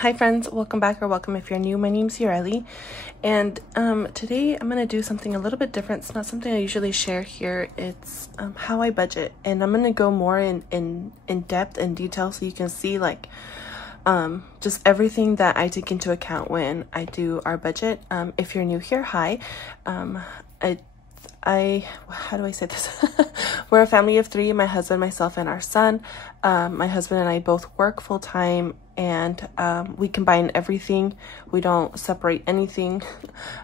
Hi friends, welcome back or welcome if you're new. My name's Yureli, and today I'm gonna do something a little bit different. It's not something I usually share here. It's how I budget, and I'm gonna go more in depth and detail so you can see like just everything that I take into account when I do our budget. If you're new here, hi. How do I say this? We're a family of three: my husband, myself, and our son. My husband and I both work full-time, and we combine everything. We don't separate anything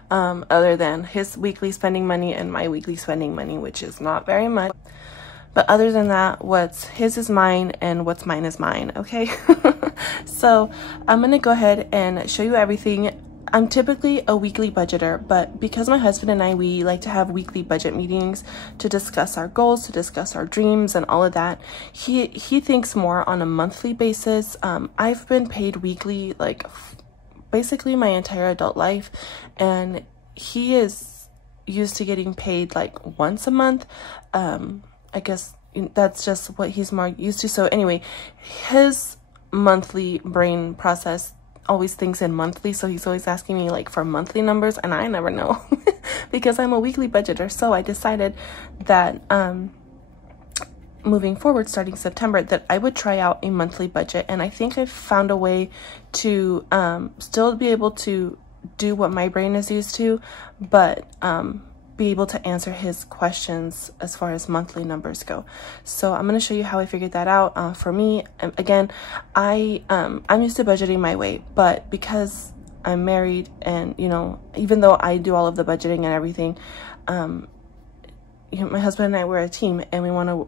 other than his weekly spending money and my weekly spending money, which is not very much. But other than that, what's his is mine and what's mine is mine, okay? So I'm gonna go ahead and show you everything. I'm typically a weekly budgeter, but because my husband and I, we like to have weekly budget meetings to discuss our goals, to discuss our dreams and all of that, he thinks more on a monthly basis. I've been paid weekly like basically my entire adult life, and he is used to getting paid like once a month. I guess that's just what he's more used to. So anyway, his monthly brain process always thinks in monthly, so he's always asking me like for monthly numbers, and I never know because I'm a weekly budgeter. So I decided that moving forward, starting September, that I would try out a monthly budget, and I think I've found a way to still be able to do what my brain is used to, but be able to answer his questions as far as monthly numbers go. So I'm going to show you how I figured that out. For me, again, I'm used to budgeting my way, but because I'm married, and you know, even though I do all of the budgeting and everything, you know, my husband and I, we're a team, and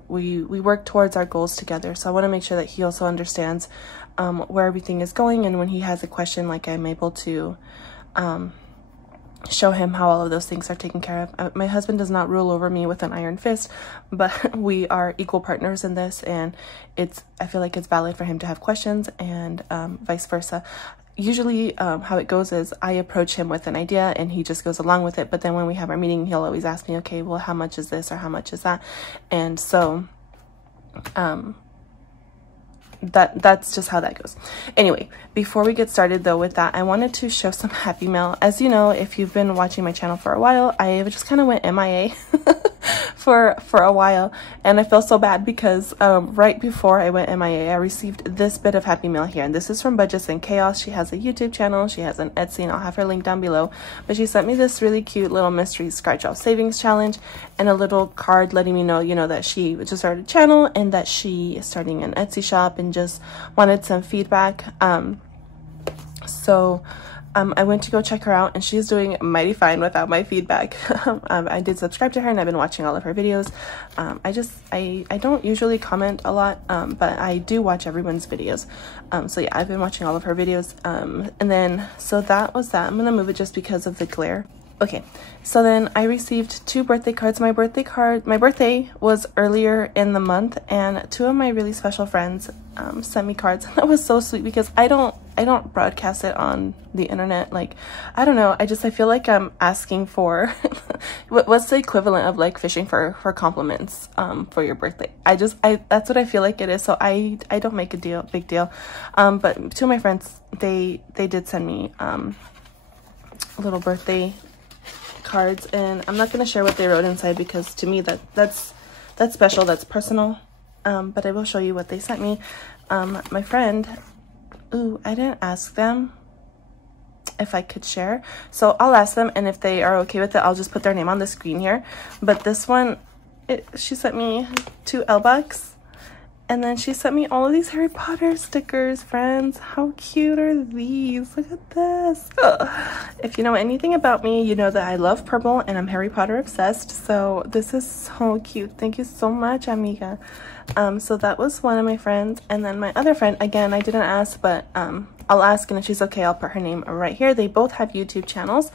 we work towards our goals together. So I want to make sure that he also understands where everything is going, and when he has a question, like, I'm able to show him how all of those things are taken care of. My husband does not rule over me with an iron fist, but we are equal partners in this, and I feel like it's valid for him to have questions, and vice versa. Usually how it goes is I approach him with an idea and he just goes along with it, but then when we have our meeting, he'll always ask me, okay, well, how much is this or how much is that? And so that's just how that goes. Anyway, before we get started though with that, I wanted to show some Happy Mail. As you know, if you've been watching my channel for a while, I just kind of went MIA for a while, and I feel so bad because right before I went MIA, I received this bit of Happy Mail here, and this is from Budgets and Chaos. She has a YouTube channel, she has an Etsy, and I'll have her link down below, but she sent me this really cute little mystery scratch off savings challenge and a little card letting me know, you know, that she just started a channel and that she is starting an Etsy shop and just wanted some feedback. So I went to go check her out, and she's doing mighty fine without my feedback. I did subscribe to her, and I've been watching all of her videos. I don't usually comment a lot, but I do watch everyone's videos. So yeah, I've been watching all of her videos. And then, so that was that. I'm gonna move it just because of the glare. Okay, so then I received 2 birthday cards. My birthday was earlier in the month, and 2 of my really special friends sent me cards. And that was so sweet because I don't broadcast it on the internet. Like, I don't know, I feel like I'm asking for what's the equivalent of like fishing for compliments for your birthday. That's what I feel like it is. So I don't make a big deal. But 2 of my friends, they did send me little birthday cards, and I'm not going to share what they wrote inside because to me that's special, that's personal. But I will show you what they sent me. My friend, I didn't ask them if I could share, so I'll ask them, and if they are okay with it, I'll just put their name on the screen here. But this one, she sent me 2 L-Bucks, and then she sent me all of these Harry Potter stickers. Friends, how cute are these? Look at this. Ugh. If you know anything about me, you know that I love purple and I'm Harry Potter obsessed. So this is so cute. Thank you so much, amiga. So that was one of my friends. And then my other friend, again, I didn't ask, but I'll ask, and if she's okay, I'll put her name right here. They both have YouTube channels.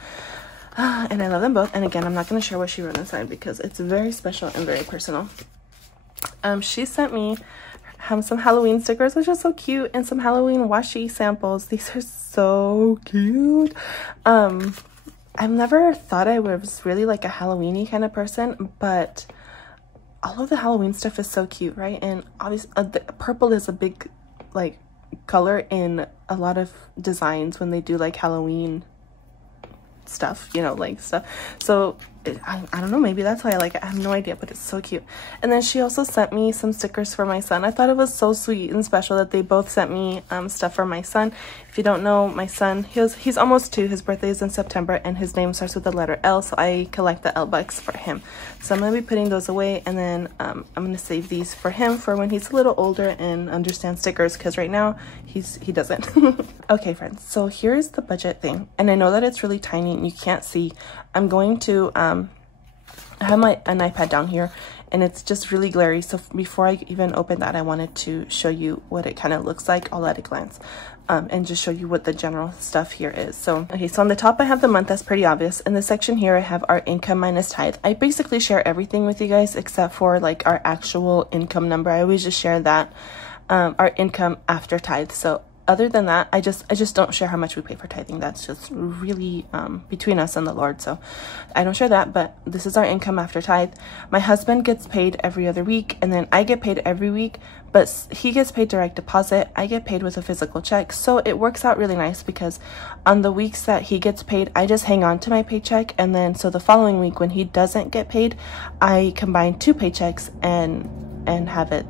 And I love them both. And again, I'm not going to share what she wrote inside because it's very special and very personal. She sent me some Halloween stickers, which are so cute, and some Halloween washi samples. These are so cute. I've never thought I was really like a Halloween-y kind of person, but all of the Halloween stuff is so cute, right? And obviously the purple is a big like color in a lot of designs when they do like Halloween stuff, you know, like stuff. So I don't know, maybe that's why I like it. I have no idea, but it's so cute. And then she also sent me some stickers for my son. I thought it was so sweet and special that they both sent me stuff for my son. If you don't know, my son, he's almost 2. His birthday is in September, and his name starts with the letter L, so I collect the L bucks for him. So I'm gonna be putting those away, and then I'm gonna save these for him for when he's a little older and understands stickers, because right now he doesn't. Okay, friends, so here's the budget thing, and I know that it's really tiny and you can't see. I'm going to I have an iPad down here, and it's just really glary, so before I even open that, I wanted to show you what it kind of looks like all at a glance, and just show you what the general stuff here is. So okay, so on the top I have the month. That's pretty obvious. In the section here I have our income minus tithe. I basically share everything with you guys except for like our actual income number. I always just share that, our income after tithe. So other than that, I just don't share how much we pay for tithing. That's just really between us and the Lord, so I don't share that. But this is our income after tithe. My husband gets paid every other week, and then I get paid every week, but he gets paid direct deposit. I get paid with a physical check, so it works out really nice, because on the weeks that he gets paid, I just hang on to my paycheck, and then so the following week when he doesn't get paid, I combine 2 paychecks and have it,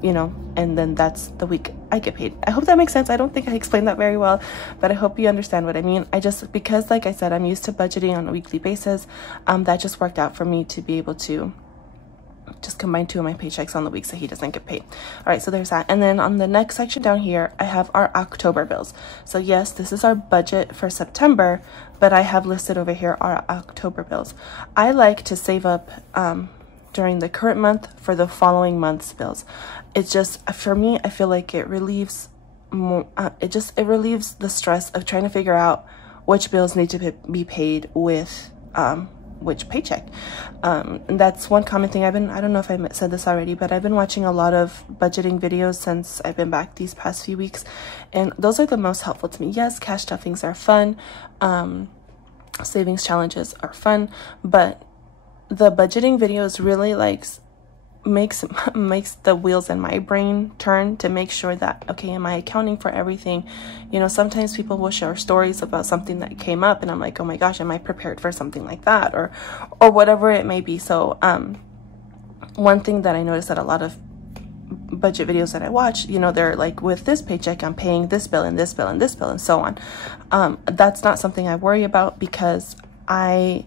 you know, and then that's the week I get paid. I hope that makes sense. I don't think I explained that very well, but I hope you understand what I mean. Because like I said, I'm used to budgeting on a weekly basis, that just worked out for me to be able to just combine 2 of my paychecks on the weeks that he doesn't get paid. All right, so there's that. And then on the next section down here, I have our October bills. So yes, this is our budget for September, but I have listed over here our October bills. I like to save up during the current month for the following month's bills. It's just, for me, I feel like it relieves more, it relieves the stress of trying to figure out which bills need to be paid with which paycheck. And that's one common thing. I don't know if I said this already, but I've been watching a lot of budgeting videos since I've been back these past few weeks, and those are the most helpful to me. Yes, cash stuffings are fun, savings challenges are fun, but the budgeting videos really like makes the wheels in my brain turn to make sure that, okay, am I accounting for everything? You know, sometimes people will share stories about something that came up, and I'm like, oh my gosh, am I prepared for something like that, or whatever it may be. So one thing that I noticed that a lot of budget videos that I watch, you know, they're like, with this paycheck I'm paying this bill and this bill and this bill and so on. That's not something I worry about, because I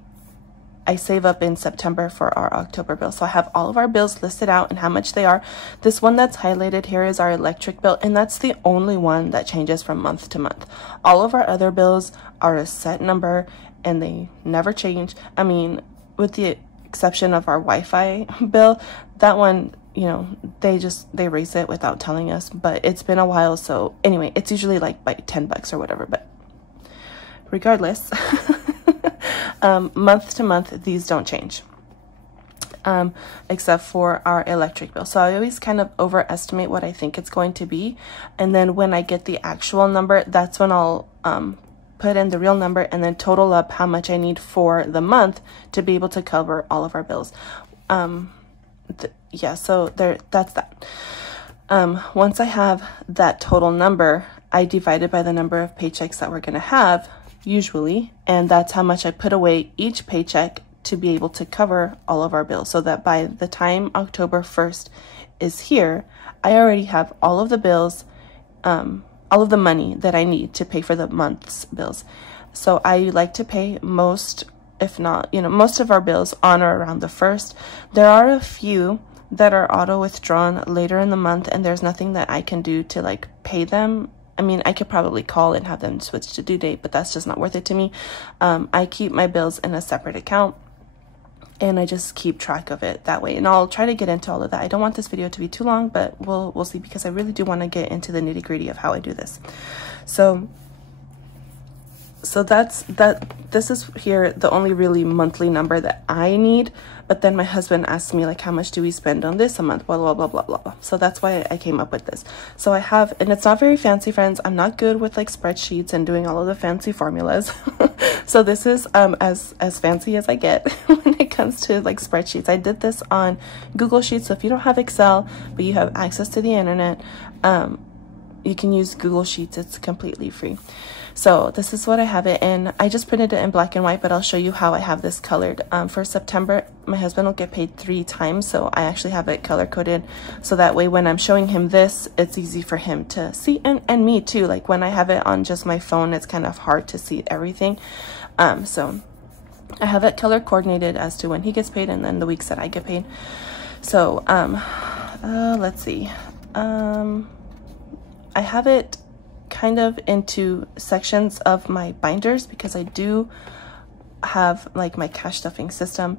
save up in September for our October bill. So I have all of our bills listed out and how much they are. This one that's highlighted here is our electric bill, and that's the only one that changes from month to month. All of our other bills are a set number and they never change. I mean, with the exception of our Wi-Fi bill, that one, you know, they raise it without telling us, but it's been a while. So anyway, it's usually like by 10 bucks or whatever, but regardless, month to month, these don't change, except for our electric bill. So I always kind of overestimate what I think it's going to be, and then when I get the actual number, that's when I'll put in the real number and then total up how much I need for the month to be able to cover all of our bills. Yeah, so that's that. Once I have that total number, I divide it by the number of paychecks that we're going to have usually, and that's how much I put away each paycheck to be able to cover all of our bills, so that by the time October 1st is here, I already have all of the bills, all of the money that I need to pay for the month's bills. So I like to pay most, if not, you know, most of our bills on or around the 1st. There are a few that are auto withdrawn later in the month, and there's nothing that I can do to like pay them. I mean, I could probably call and have them switch to due date, but that's just not worth it to me. I keep my bills in a separate account, and I just keep track of it that way. And I'll try to get into all of that. I don't want this video to be too long, but we'll see, because I really do want to get into the nitty-gritty of how I do this. So this is here the only really monthly number that I need. But then my husband asked me, like, how much do we spend on this a month, blah blah blah blah blah. So that's why I came up with this. So I have, and it's not very fancy, friends. I'm not good with like spreadsheets and doing all of the fancy formulas. So this is as fancy as I get when it comes to like spreadsheets. I did this on Google Sheets. So if you don't have Excel but you have access to the internet, you can use Google Sheets. It's completely free. So this is what I have it in. I just printed it in black and white, but I'll show you how I have this colored. For September, my husband will get paid 3 times, so I actually have it color coded, so that way when I'm showing him this, it's easy for him to see, and me too. Like when I have it on just my phone, it's kind of hard to see everything. So I have it color coordinated as to when he gets paid and then the weeks that I get paid. So let's see. I have it kind of into sections of my binders because I do have like my cash stuffing system.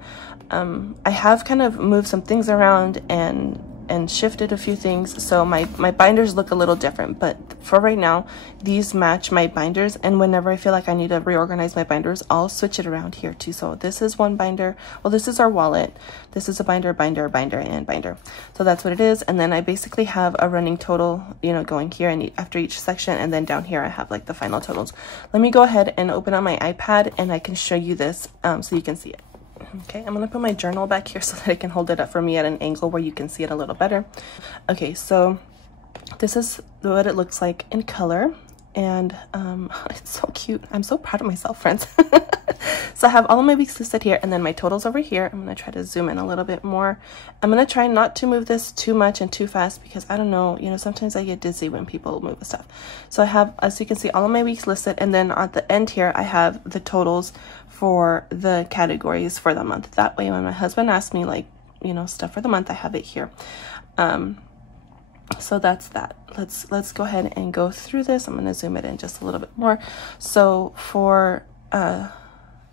I have kind of moved some things around and shifted a few things, so my binders look a little different, but for right now these match my binders, and whenever I feel like I need to reorganize my binders, I'll switch it around here too. So this is one binder, well, this is our wallet, this is a binder, binder, binder, and binder. So that's what it is. And then I basically have a running total, you know, going here and after each section, and then down here I have like the final totals. Let me go ahead and open up my iPad and I can show you this so you can see it. Okay, I'm gonna put my journal back here so that I can hold it up for me at an angle where you can see it a little better. Okay, so this is what it looks like in color, and it's so cute. I'm so proud of myself, friends. So I have all of my weeks listed here, and then my totals over here. I'm gonna try to zoom in a little bit more. I'm gonna try not to move this too much and too fast because I don't know, you know, sometimes I get dizzy when people move stuff. So I have, as you can see, all of my weeks listed, and then at the end here I have the totals for the categories for the month. That way when my husband asks me, like, you know, stuff for the month, I have it here. So that's that. Let's go ahead and go through this. I'm going to zoom it in just a little bit more. So for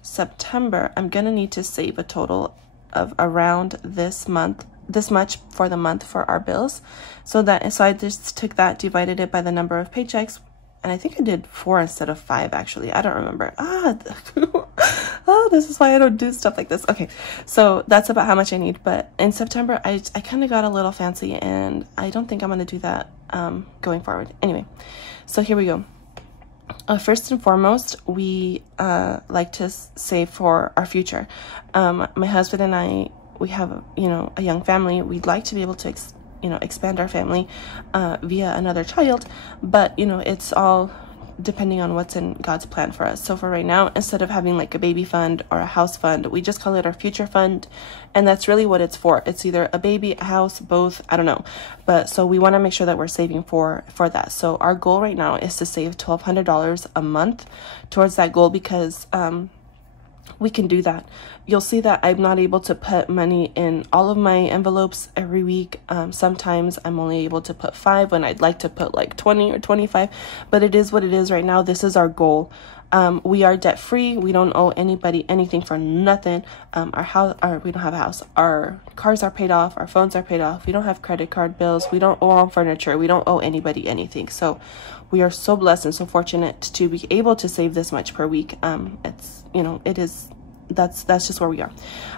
September, I'm going to need to save a total of around this much for the month for our bills. So I just took that, divided it by the number of paychecks, and I think I did 4 instead of 5, actually. I don't remember. Oh, this is why I don't do stuff like this. Okay, so that's about how much I need. But in September, I kind of got a little fancy, and I don't think I'm going to do that going forward. Anyway, so here we go. First and foremost, we like to save for our future. My husband and I, we have, you know, a young family. We'd like to be able to expand our family via another child, but you know, it's all depending on what's in God's plan for us. So for right now, instead of having like a baby fund or a house fund, we just call it our future fund, and that's really what it's for. It's either a baby, a house, both, I don't know. But so we want to make sure that we're saving for that. So our goal right now is to save $1,200 a month towards that goal, because we can do that. You'll see that I'm not able to put money in all of my envelopes every week. Sometimes I'm only able to put 5 when I'd like to put like 20 or 25, but it is what it is right now. This is our goal. We are debt free. We don't owe anybody anything for nothing. Our house, we don't have a house. Our cars are paid off. Our phones are paid off. We don't have credit card bills. We don't owe on furniture. We don't owe anybody anything. So we are so blessed and so fortunate to be able to save this much per week. It's, you know, it is, that's just where we are.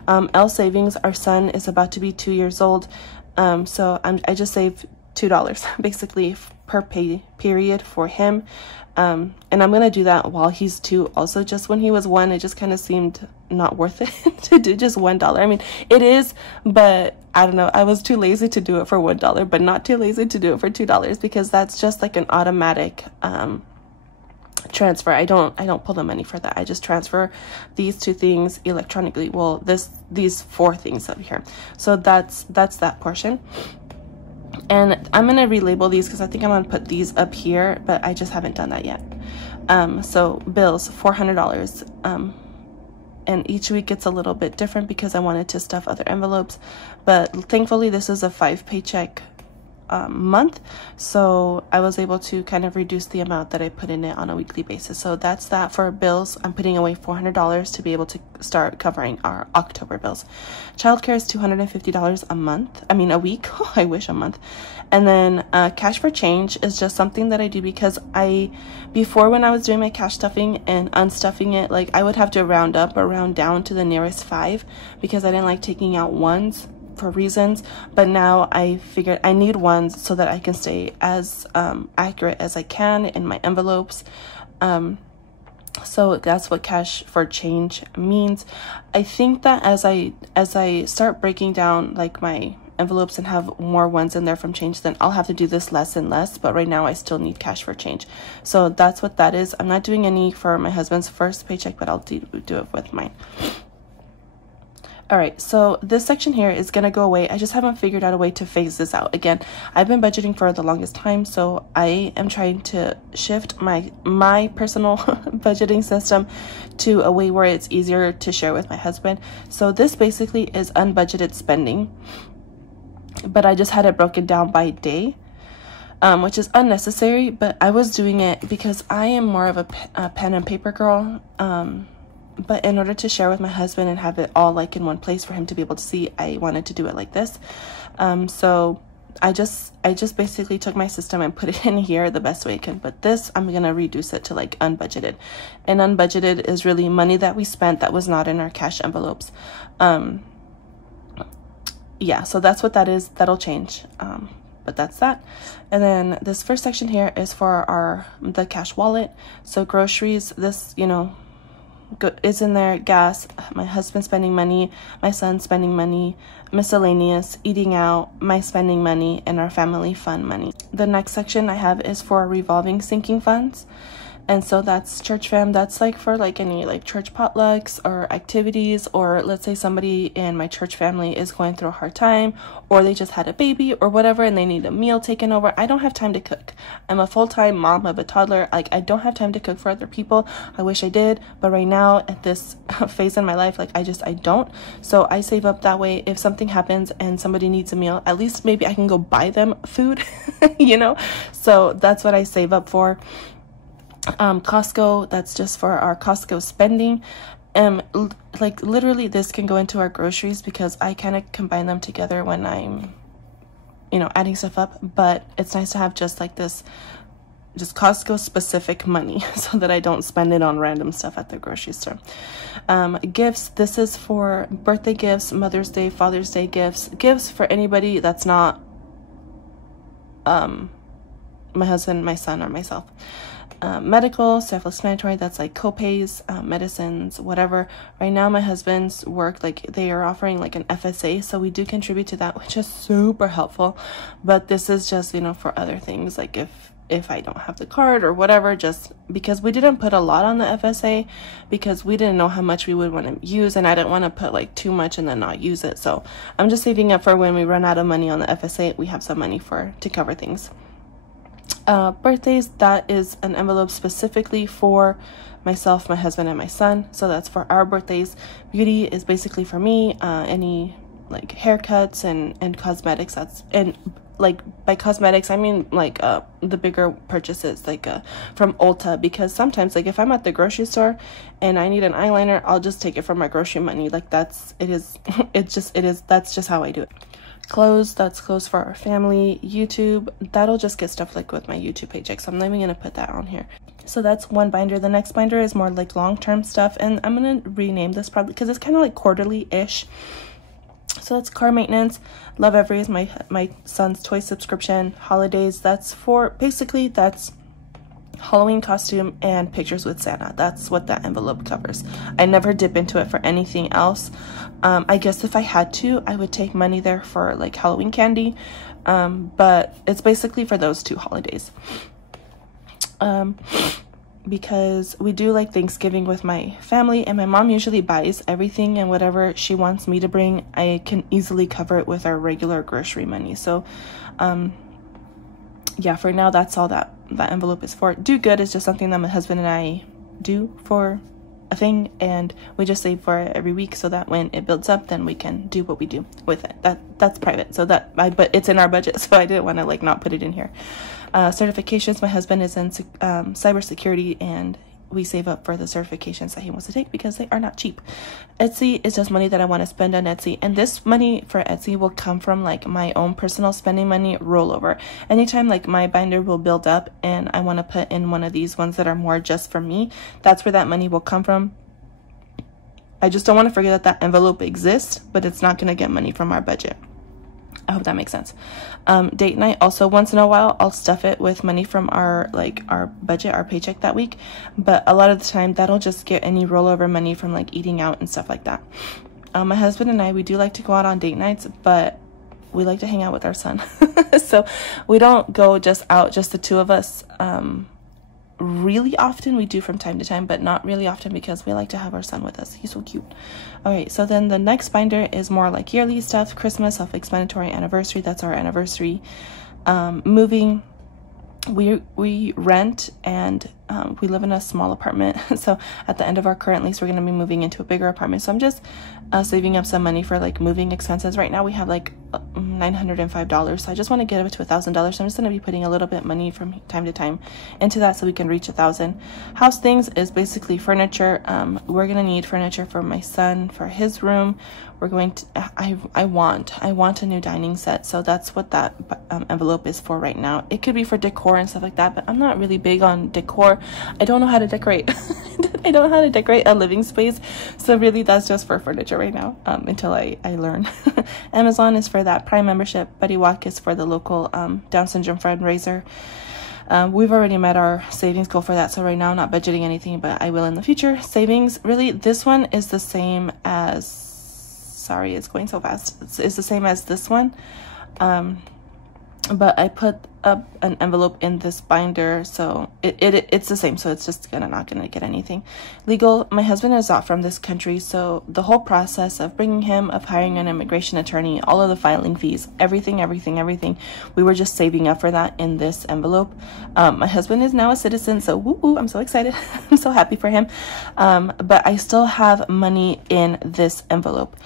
L savings, our son is about to be 2 years old. So I just saved $2 basically per pay period for him. And I'm gonna do that while he's 2 also. Just when he was 1, it just kind of seemed not worth it to do just $1. I mean, it is, but I don't know, I was too lazy to do it for $1, but not too lazy to do it for $2, because that's just like an automatic transfer. I don't pull the money for that. I just transfer these 2 things electronically. Well, these 4 things up here. So that's that portion. And I'm gonna relabel these because I think I'm gonna put these up here, but I just haven't done that yet. So bills, $400. And each week it's a little bit different because I wanted to stuff other envelopes, but thankfully this is a 5 paycheck month, so I was able to kind of reduce the amount that I put in it on a weekly basis. So that's that for bills. I'm putting away $400 to be able to start covering our October bills. Childcare is $250 a week. I wish a month. And then cash for change is just something that I do because before when I was doing my cash stuffing and unstuffing it, like I would have to round up or round down to the nearest 5 because I didn't like taking out ones for reasons. But now I figured I need ones so that I can stay as accurate as I can in my envelopes. So that's what cash for change means. I think that as I start breaking down like my envelopes and have more ones in there from change, then I'll have to do this less and less. But right now I still need cash for change. So that's what that is. I'm not doing any for my husband's first paycheck, but I'll do it with mine. All right, so this section here is gonna go away. I just haven't figured out a way to phase this out. Again, I've been budgeting for the longest time, so I am trying to shift my personal budgeting system to a way where it's easier to share with my husband. So this basically is unbudgeted spending, but I just had it broken down by day, which is unnecessary, but I was doing it because I am more of a pen and paper girl. But in order to share with my husband and have it all like in one place for him to be able to see, I wanted to do it like this. So I just basically took my system and put it in here the best way I can. But this, I'm gonna reduce it to like unbudgeted. And unbudgeted is really money that we spent that was not in our cash envelopes. Yeah, so that's what that is. That'll change. But that's that. And then this first section here is for the cash wallet. So groceries, this, you know, is in there. Gas, my husband spending money, my son spending money, miscellaneous, eating out, my spending money, and our family fund money. The next section I have is for revolving sinking funds. And so that's church fam. That's like for like any like church potlucks or activities, or let's say somebody in my church family is going through a hard time, or they just had a baby or whatever and they need a meal taken over. I don't have time to cook. I'm a full-time mom of a toddler. Like, I don't have time to cook for other people. I wish I did, but right now at this phase in my life, like I don't. So I save up that way. If something happens and somebody needs a meal, at least maybe I can go buy them food, you know? So that's what I save up for. Costco, that's just for our Costco spending. Like literally this can go into our groceries because I kind of combine them together when I'm, you know, adding stuff up. But it's nice to have just like this, just Costco specific money so that I don't spend it on random stuff at the grocery store. Gifts, this is for birthday gifts, Mother's Day, Father's Day gifts for anybody that's not my husband, my son, or myself. Medical, self-explanatory, that's like copays, medicines, whatever. Right now my husband's work, like they are offering like an FSA, so we do contribute to that, which is super helpful. But this is just, you know, for other things, like if I don't have the card or whatever, just because we didn't put a lot on the FSA because we didn't know how much we would want to use, and I didn't want to put like too much and then not use it. So I'm just saving up for when we run out of money on the FSA, we have some money to cover things. Birthdays, that is an envelope specifically for myself, my husband, and my son. So that's for our birthdays. Beauty is basically for me, any like haircuts and cosmetics. And like by cosmetics I mean like the bigger purchases, like from Ulta, because sometimes like if I'm at the grocery store and I need an eyeliner, I'll just take it from my grocery money. Like that's just how I do it. Clothes, that's clothes for our family. YouTube, that'll just get stuff like with my YouTube paycheck, so I'm not even gonna put that on here. So that's one binder. The next binder is more like long-term stuff, and I'm gonna rename this probably because it's kind of like quarterly-ish. So that's car maintenance. Love Every is my son's toy subscription. Holidays, that's for basically that's Halloween costume and pictures with Santa. That's what that envelope covers. I never dip into it for anything else. I guess if I had to, I would take money there for like Halloween candy, but it's basically for those two holidays. Because we do like Thanksgiving with my family, and my mom usually buys everything, and whatever she wants me to bring, I can easily cover it with our regular grocery money. So yeah, for now that's all that envelope is for. Do Good is just something that my husband and I do for a thing, and we just save for it every week so that when it builds up, then we can do what we do with it. That's private, so but it's in our budget, so I didn't want to like not put it in here. Certifications, my husband is in cybersecurity, and we save up for the certifications that he wants to take because they are not cheap. Etsy is just money that I want to spend on Etsy, and this money for Etsy will come from like my own personal spending money rollover. Anytime like my binder will build up and I want to put in one of these ones that are more just for me, that's where that money will come from. I just don't want to forget that envelope exists, but it's not going to get money from our budget. I hope that makes sense. Date night, also once in a while I'll stuff it with money from our budget, our paycheck that week, but a lot of the time that'll just get any rollover money from like eating out and stuff like that. My husband and I, we do like to go out on date nights, but we like to hang out with our son. So we don't go just out, just the two of us, really often. We do from time to time, but not really often because we like to have our son with us. He's so cute. All right, so then the next binder is more like yearly stuff: Christmas, self-explanatory, anniversary. That's our anniversary. Moving. We rent, and we live in a small apartment. So at the end of our current lease, we're going to be moving into a bigger apartment. So I'm just saving up some money for like moving expenses. Right now we have like $905. So I just want to get up to $1,000. So I'm just going to be putting a little bit money from time to time into that so we can reach 1,000. House things is basically furniture. We're going to need furniture for my son, for his room. We're going to, I want a new dining set. So that's what that envelope is for right now. It could be for decor and stuff like that, but I'm not really big on decor. I don't know how to decorate. I don't know how to decorate a living space. So really that's just for furniture right now, until I learn. Amazon is for that Prime membership. Buddy Walk is for the local Down syndrome fundraiser. We've already met our savings goal for that, so right now I'm not budgeting anything, but I will in the future. Savings, really, this one is the same as, sorry, it's going so fast. It's the same as this one. But I put up an envelope in this binder, so it's the same, so it's just not gonna get anything. Legal, my husband is not from this country, so the whole process of bringing him, of hiring an immigration attorney, all of the filing fees, everything, we were just saving up for that in this envelope. My husband is now a citizen, so woo, I'm so excited. I'm so happy for him. But I still have money in this envelope.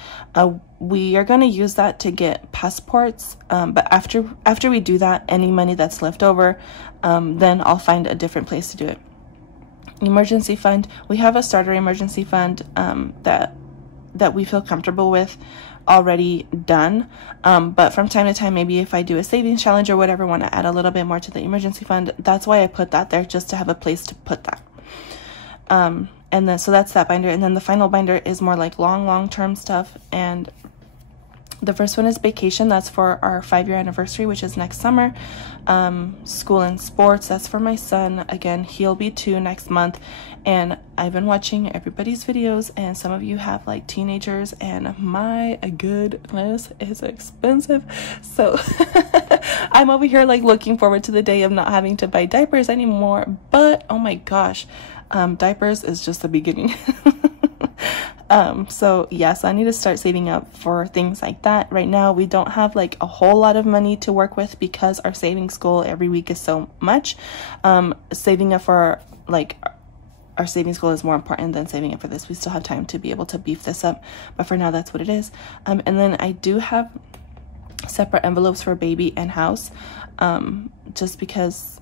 We are going to use that to get passports, but after we do that, any money that's left over, then I'll find a different place to do it. Emergency fund, we have a starter emergency fund that we feel comfortable with already done, but from time to time, maybe if I do a savings challenge or whatever, want to add a little bit more to the emergency fund. That's why I put that there, just to have a place to put that. And then so that's that binder, and then the final binder is more like long-term stuff. And the first one is vacation. That's for our 5-year anniversary, which is next summer. School and sports, that's for my son. Again, he'll be 2 next month. And I've been watching everybody's videos, and some of you have like teenagers, and my goodness, it's expensive. So I'm over here like looking forward to the day of not having to buy diapers anymore. But oh my gosh, diapers is just the beginning. So yes, I need to start saving up for things like that. Right now, we don't have like a whole lot of money to work with because our savings goal every week is so much. Saving up for like our savings goal is more important than saving up for this. We still have time to be able to beef this up, but for now, that's what it is. And then I do have separate envelopes for baby and house, just because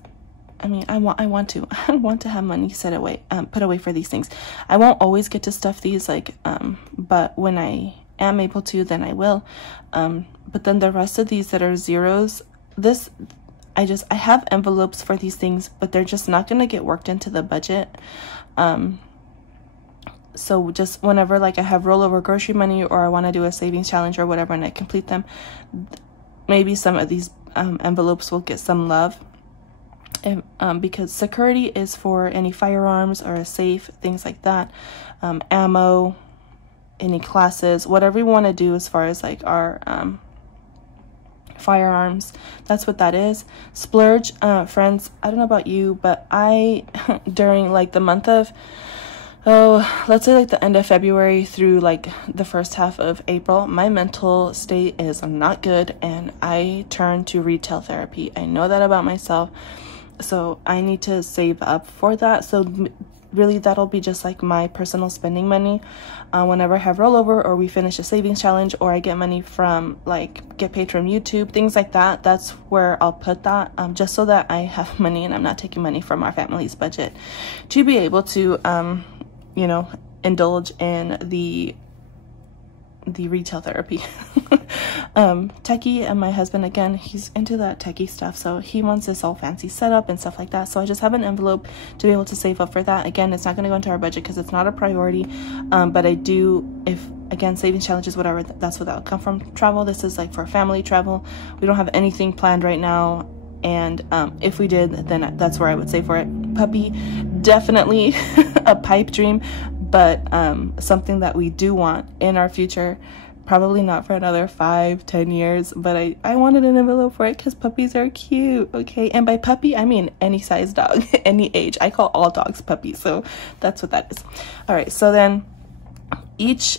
I mean, I want to have money set away, put away for these things. I won't always get to stuff these, like, but when I am able to, then I will. But then the rest of these that are zeros, I have envelopes for these things, but they're just not going to get worked into the budget. So just whenever like I have rollover grocery money, or I want to do a savings challenge or whatever, and I complete them, maybe some of these envelopes will get some love. Because security is for any firearms or a safe, things like that, ammo, any classes, whatever we want to do as far as like our firearms, that's what that is. Splurge, friends, I don't know about you, but I during like the month of, let's say like the end of February through like the first half of April, my mental state is not good, and I turn to retail therapy. I know that about myself. So I need to save up for that. So really that'll be just like my personal spending money. Whenever I have rollover, or we finish a savings challenge, or I get money from like get paid from YouTube, things like that, that's where I'll put that, just so that I have money and I'm not taking money from our family's budget to be able to you know, indulge in the retail therapy. Techie, and my husband, again, he's into that techie stuff, so he wants this all fancy setup and stuff like that. So I just have an envelope to be able to save up for that. Again, it's not going to go into our budget because it's not a priority, but I do, if again, savings challenges, whatever, that's what that will come from. Travel, this is like for family travel. We don't have anything planned right now, and if we did, then that's where I would save for it. Puppy, definitely a pipe dream, but something that we do want in our future probably not for another 5-10 years, but I wanted an envelope for it because puppies are cute. Okay, and by puppy I mean any size dog, any age. I call all dogs puppies, so that's what that is. All right, so then each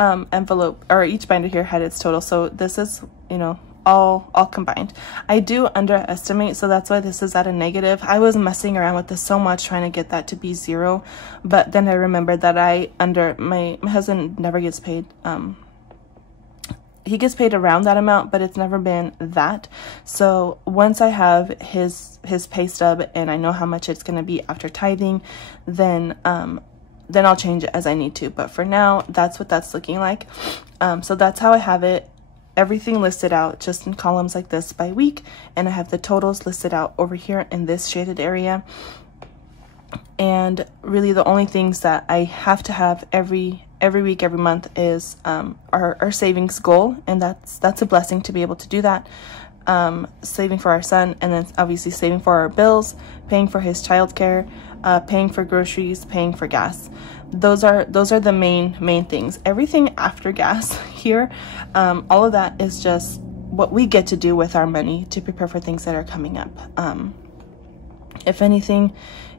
envelope or each binder here had its total, so this is, you know, all combined. I do underestimate, so that's why this is at a negative. I was messing around with this so much trying to get that to be 0, but then I remembered that my husband never gets paid. He gets paid around that amount, but it's never been that. So once I have his pay stub and I know how much it's going to be after tithing, then I'll change it as I need to. But for now, that's what that's looking like. So that's how I have it. Everything listed out just in columns like this by week, and I have the totals listed out over here in this shaded area. And really the only things that I have to have every week, every month is our savings goal, and that's a blessing to be able to do that. Saving for our son, and then obviously saving for our bills, paying for his childcare, paying for groceries, paying for gas. Those are the main things. Everything after gas here, all of that is just what we get to do with our money to prepare for things that are coming up. If anything,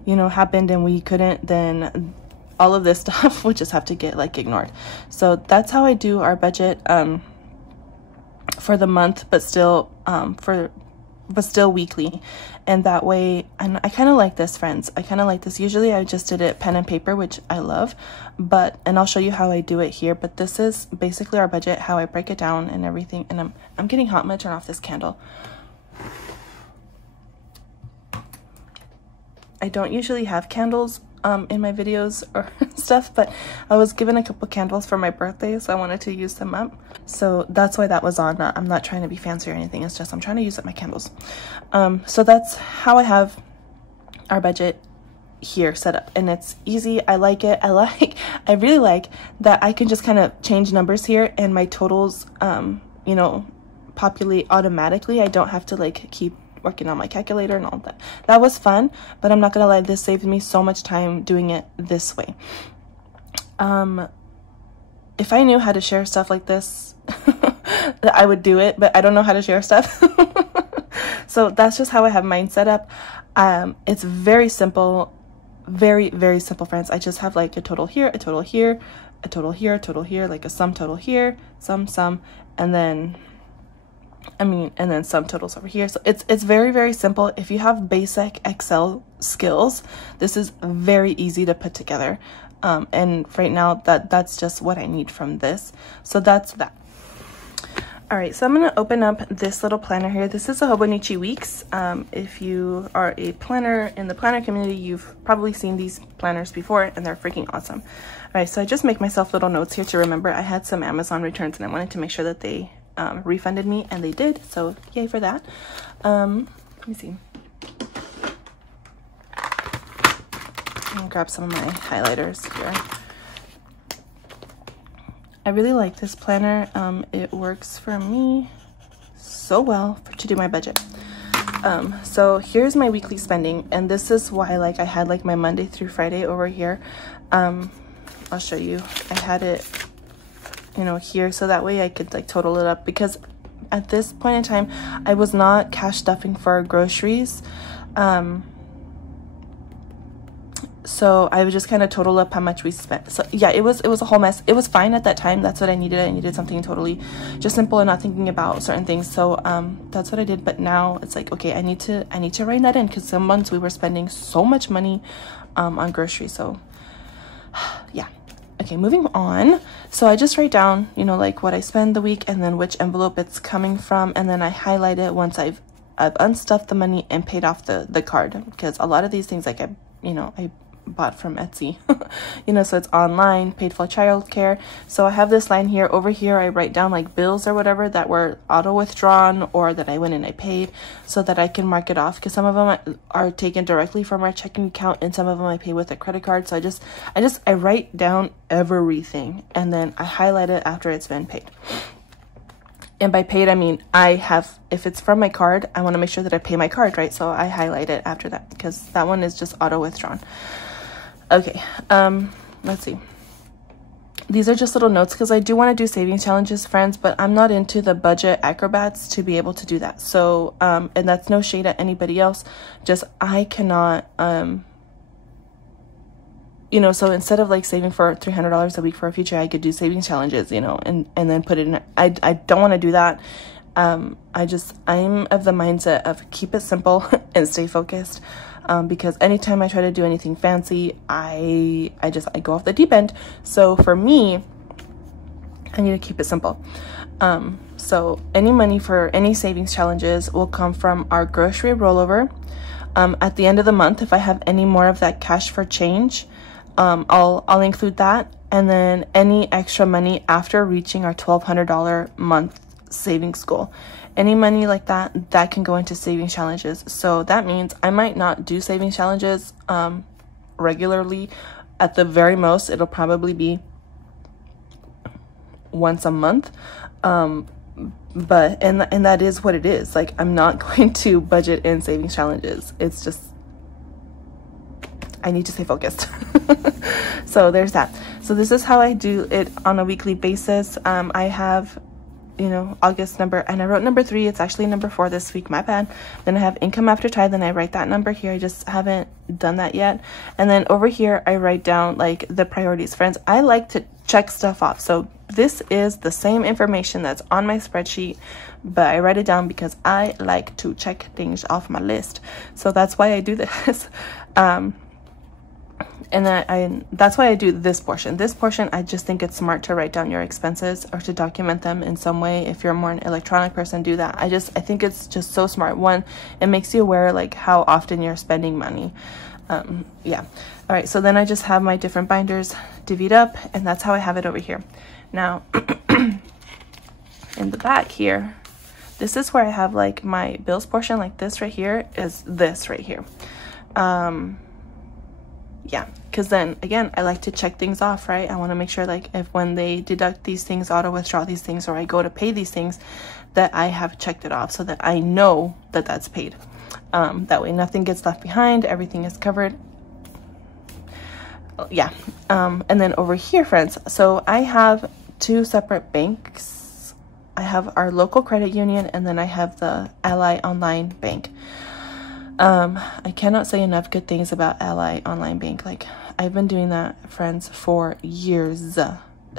you know, happened and we couldn't, then all of this stuff would just have to get like ignored. So that's how I do our budget for the month, but still weekly. And that way, and I kind of like this, friends. I kind of like this. Usually I just did it pen and paper, which I love, and I'll show you how I do it here. But this is basically our budget, how I break it down and everything. And I'm getting hot. I'm gonna turn off this candle. I don't usually have candles in my videos or stuff, but I was given a couple candles for my birthday, so I wanted to use them up. So that's why that was on. I'm not trying to be fancy or anything. It's just I'm trying to use up my candles. So that's how I have our budget here set up, and it's easy. I like it. I really like that I can just kind of change numbers here, and my totals you know, populate automatically. I don't have to like keep working on my calculator and all that. That was fun, but I'm not gonna lie, this saved me so much time doing it this way. If I knew how to share stuff like this, I would do it, but I don't know how to share stuff. So that's just how I have mine set up. It's very simple, very simple, friends. I just have like a total here, a total here, a total here, a total here, like a sum total here, sum, and then and then some totals over here. So it's very simple. If you have basic Excel skills, this is very easy to put together. And right now that's just what I need from this. So that's that. All right, so I'm gonna open up this little planner here. This is a Hobonichi Weeks. If you are a planner in the planner community, you've probably seen these planners before, and they're freaking awesome. All right, so I just make myself little notes here to remember. I had some Amazon returns, and I wanted to make sure that they refunded me, and they did, so yay for that. Let me see. I'm gonna grab some of my highlighters here. I really like this planner. It works for me so well to do my budget. So here's my weekly spending, and this is why like I had like my Monday through Friday over here. I'll show you. I had it, you know, here, so that way I could like total it up, because at this point in time I was not cash stuffing for groceries. So I would just kind of total up how much we spent. So yeah, it was a whole mess. It was fine at that time. That's what I needed. I needed something totally just simple and not thinking about certain things. So that's what I did. But now it's like, okay, I need to write that in, because some months we were spending so much money on groceries. So yeah. Okay, moving on. So I just write down, you know, like what I spend the week and then which envelope it's coming from, and then I highlight it once I've unstuffed the money and paid off the card, because a lot of these things like I bought from Etsy, you know, so it's online, paid for childcare. So I have this line here. Over here I write down like bills or whatever that were auto withdrawn or that I went and I paid, so that I can mark it off, because some of them are taken directly from our checking account and some of them I pay with a credit card. So I write down everything, and then I highlight it after it's been paid. And by paid, I mean if it's from my card, I want to make sure that I pay my card, right? So I highlight it after that, because that one is just auto withdrawn. Okay, let's see. these are just little notes because I do want to do savings challenges, friends, but I'm not into the budget acrobats to be able to do that. So, and that's no shade at anybody else. Just I cannot, you know, so instead of like saving for $300 a week for a future, I could do savings challenges, you know, and then put it in. I don't want to do that. I'm of the mindset of keep it simple and stay focused. Because anytime I try to do anything fancy, I go off the deep end. So for me, I need to keep it simple. So any money for any savings challenges will come from our grocery rollover. At the end of the month, if I have any more of that cash for change, I'll include that. And then any extra money after reaching our $1,200 month savings goal. Any money like that can go into savings challenges. So that means I might not do savings challenges regularly. At the very most, it'll probably be once a month. But and that is what it is. Like, I'm not going to budget in savings challenges. It's just, I need to stay focused. So there's that. So this is how I do it on a weekly basis. I have, you know, August number, and I wrote number 3. It's actually number 4 this week, my bad. Then I have income after tithe, then I write that number here. I just haven't done that yet. And then over here, I write down like the priorities. Friends, I like to check stuff off. So this is the same information that's on my spreadsheet, but I write it down because I like to check things off my list. So that's why I do this. And then that's why I do this portion. This portion, I just think it's smart to write down your expenses or to document them in some way. If you're more an electronic person, do that. I think it's just so smart. One, it makes you aware like how often you're spending money. Yeah. All right. So then I just have my different binders divvied up, and that's how I have it over here. Now, in the back here, this is where I have like my bills portion. Like this right here is this right here. Yeah, because then again, I like to check things off, right? I want to make sure like if when they deduct these things, auto withdraw these things, or I go to pay these things, that I have checked it off so that I know that that's paid. That way nothing gets left behind, everything is covered. Yeah. And then over here, friends, so I have 2 separate banks. I have our local credit union, and then I have the Ally Online Bank. I cannot say enough good things about Ally Online Bank. Like, I've been doing that, friends, for years.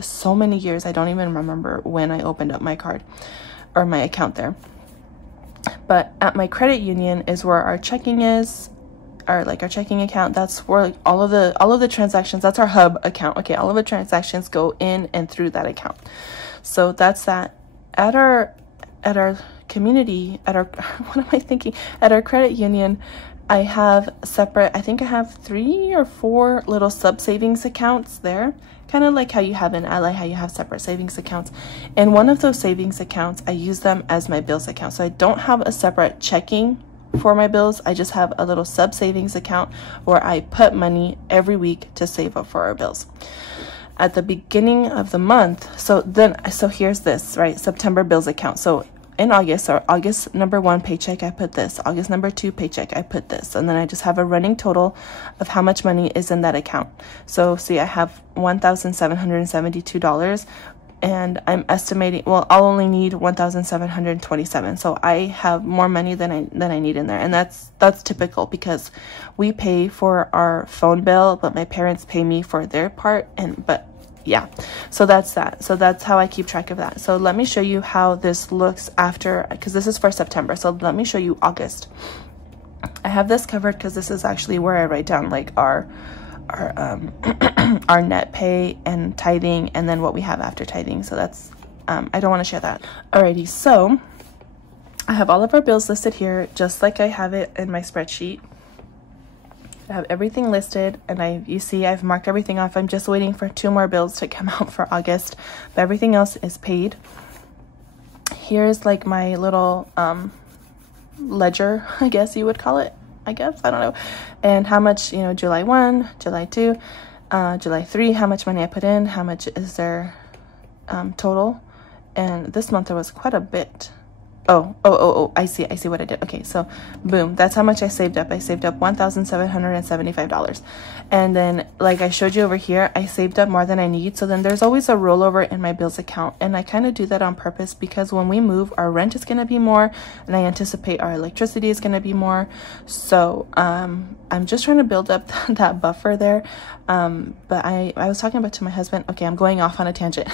So many years. I don't even remember when I opened up my card or my account there. But at my credit union is where our checking is, our checking account. That's where like, all of the transactions, that's our hub account. Okay, all of the transactions go in and through that account. So that's that. At our community, at our what am I thinking, at our credit union, I have separate, I think I have 3 or 4 little sub savings accounts there, kind of like how you have in Ally, how you have separate savings accounts. And one of those savings accounts, I use them as my bills account. So I don't have a separate checking for my bills. I just have a little sub savings account where I put money every week to save up for our bills. At the beginning of the month, so here's this, right? September bills account. So in August, or August number 1 paycheck, I put this. August number 2 paycheck, I put this. And then I just have a running total of how much money is in that account. So see, I have $1,772, and I'm estimating, well, I'll only need $1,727. So I have more money than I need in there. And that's typical because we pay for our phone bill, but my parents pay me for their part, but yeah, so that's that. So that's how I keep track of that. So let me show you how this looks after, because this is for September. So let me show you August. I have this covered because this is actually where I write down like our net pay and tithing, and then what we have after tithing. So that's I don't want to share that. Alrighty, so I have all of our bills listed here, just like I have it in my spreadsheet. I have everything listed, and you see I've marked everything off. I'm just waiting for 2 more bills to come out for August, but everything else is paid. Here's like my little ledger, I guess you would call it. I don't know. And how much, you know, July 1, July 2, July 3, how much money I put in, how much is there total. And this month there was quite a bit Oh, I see what I did. Okay, so boom, that's how much I saved up. I saved up $1,775. And then, like I showed you over here, I saved up more than I need. So then there's always a rollover in my bills account. And I kind of do that on purpose because when we move, our rent is going to be more, and I anticipate our electricity is going to be more. So I'm just trying to build up that buffer there. But I was talking about to my husband, okay, I'm going off on a tangent.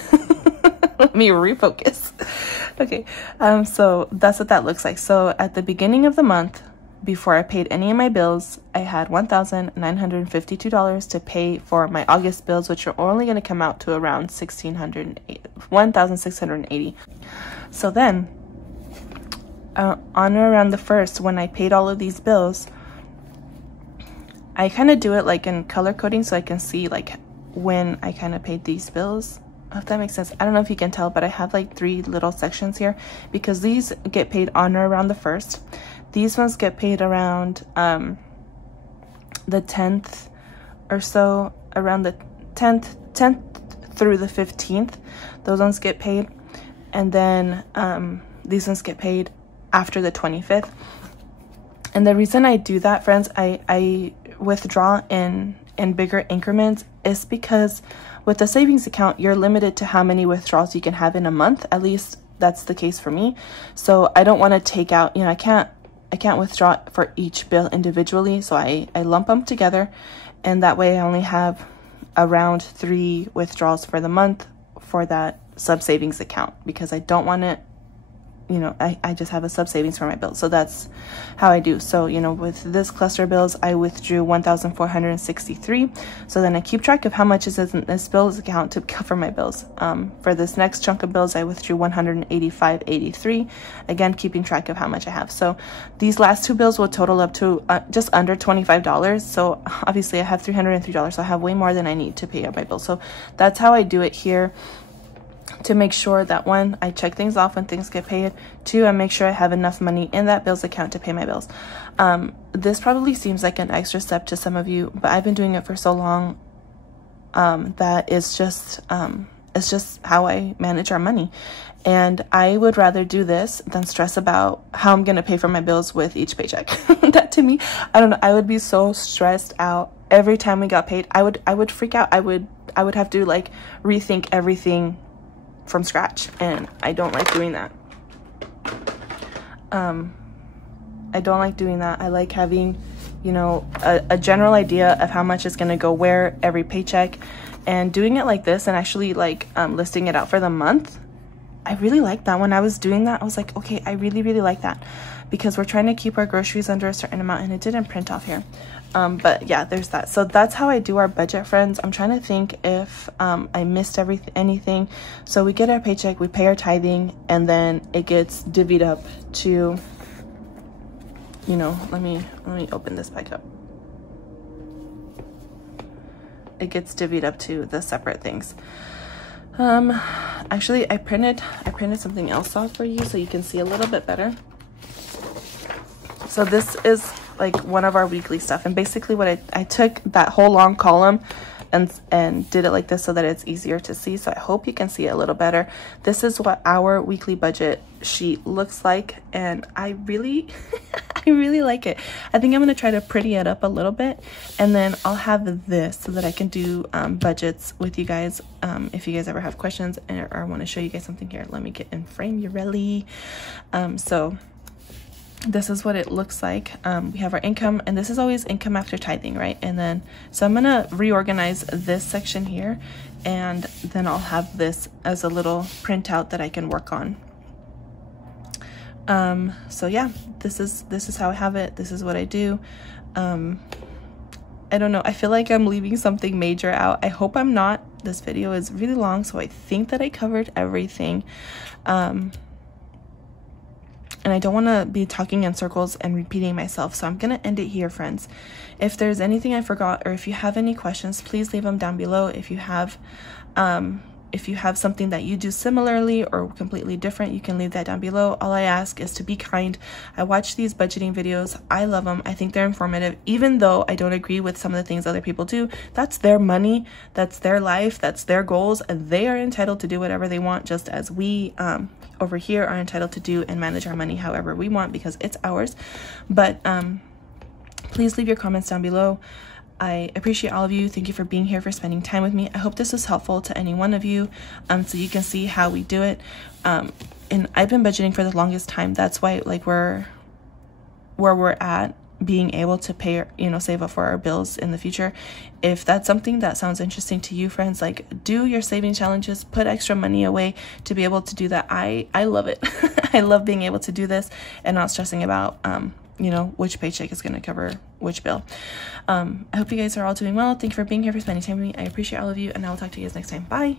Let me refocus. Okay, so that's what that looks like. So at the beginning of the month, before I paid any of my bills, I had $1,952 to pay for my August bills, which are only going to come out to around $1,680. So then, on or around the 1st, when I paid all of these bills, I kind of do it like in color coding so I can see like when I kind of paid these bills. If that makes sense. I don't know if you can tell, but I have like 3 little sections here because these get paid on or around the 1st. These ones get paid around the 10th or so, around the 10th through the 15th. Those ones get paid. And then these ones get paid after the 25th. And the reason I do that, friends, I withdraw in bigger increments is because with the savings account, you're limited to how many withdrawals you can have in a month. At least that's the case for me. So I don't want to take out, you know, I can't withdraw for each bill individually. So I lump them together, and that way I only have around 3 withdrawals for the month for that sub savings account, because I don't want it, you know, I just have a sub savings for my bills. So that's how I do. So, you know, with this cluster of bills, I withdrew 1,463. So then I keep track of how much is in this bills account to cover my bills. For this next chunk of bills, I withdrew 185.83. Again, keeping track of how much I have. So these last 2 bills will total up to just under $25. So obviously I have $303. So I have way more than I need to pay up my bills. So that's how I do it here, to make sure that 1, I check things off when things get paid. 2, I make sure I have enough money in that bills account to pay my bills. This probably seems like an extra step to some of you, but I've been doing it for so long that it's just how I manage our money. And I would rather do this than stress about how I'm going to pay for my bills with each paycheck. That to me, I don't know, I would be so stressed out every time we got paid. I would freak out. I would have to like rethink everything from scratch, and I don't like doing that. I don't like doing that. I like having, you know, a general idea of how much is going to go where every paycheck, and doing it like this and actually like listing it out for the month. I really like that. When I was doing that, I was like, okay, I really like that, because we're trying to keep our groceries under a certain amount, and it didn't print off here. But yeah, there's that. So that's how I do our budget, friends. I'm trying to think if I missed anything. So we get our paycheck, we pay our tithing, and then it gets divvied up to, you know, let me open this back up. It gets divvied up to the separate things. Actually, I printed something else off for you so you can see a little bit better. So this is like one of our weekly stuff, and basically what I took that whole long column and did it like this so that it's easier to see. So I hope you can see it a little better. This is what our weekly budget sheet looks like, and I really I really like it. I think I'm going to try to pretty it up a little bit, and then I'll have this so that I can do budgets with you guys if you guys ever have questions or want to show you guys something. Here, let me get in frame, Yureli. So this is what it looks like. We have our income, and this is always income after tithing, right? And then, so I'm gonna reorganize this section here, and then I'll have this as a little printout that I can work on. So yeah, this is how I have it. This is what I do. I don't know, I feel like I'm leaving something major out. I hope I'm not. This video is really long, so I think that I covered everything. And I don't want to be talking in circles and repeating myself, so I'm going to end it here, friends. If there's anything I forgot, or if you have any questions, please leave them down below. If you If you have something that you do similarly or completely different, you can leave that down below. All I ask is to be kind. I watch these budgeting videos. I love them. I think they're informative, even though I don't agree with some of the things other people do. That's their money, that's their life, that's their goals, and they are entitled to do whatever they want, just as we over here are entitled to do and manage our money however we want, because it's ours. But please leave your comments down below. I appreciate all of you. Thank you for being here, for spending time with me. I hope this was helpful to any one of you, so you can see how we do it. And I've been budgeting for the longest time. That's why, like, we're where we're at, being able to pay, you know, save up for our bills in the future. If that's something that sounds interesting to you, friends, like, do your saving challenges, put extra money away to be able to do that. I love it. I love being able to do this and not stressing about you know, which paycheck is going to cover which bill. I hope you guys are all doing well. Thank you for being here, for spending time with me. I appreciate all of you, and I will talk to you guys next time. Bye.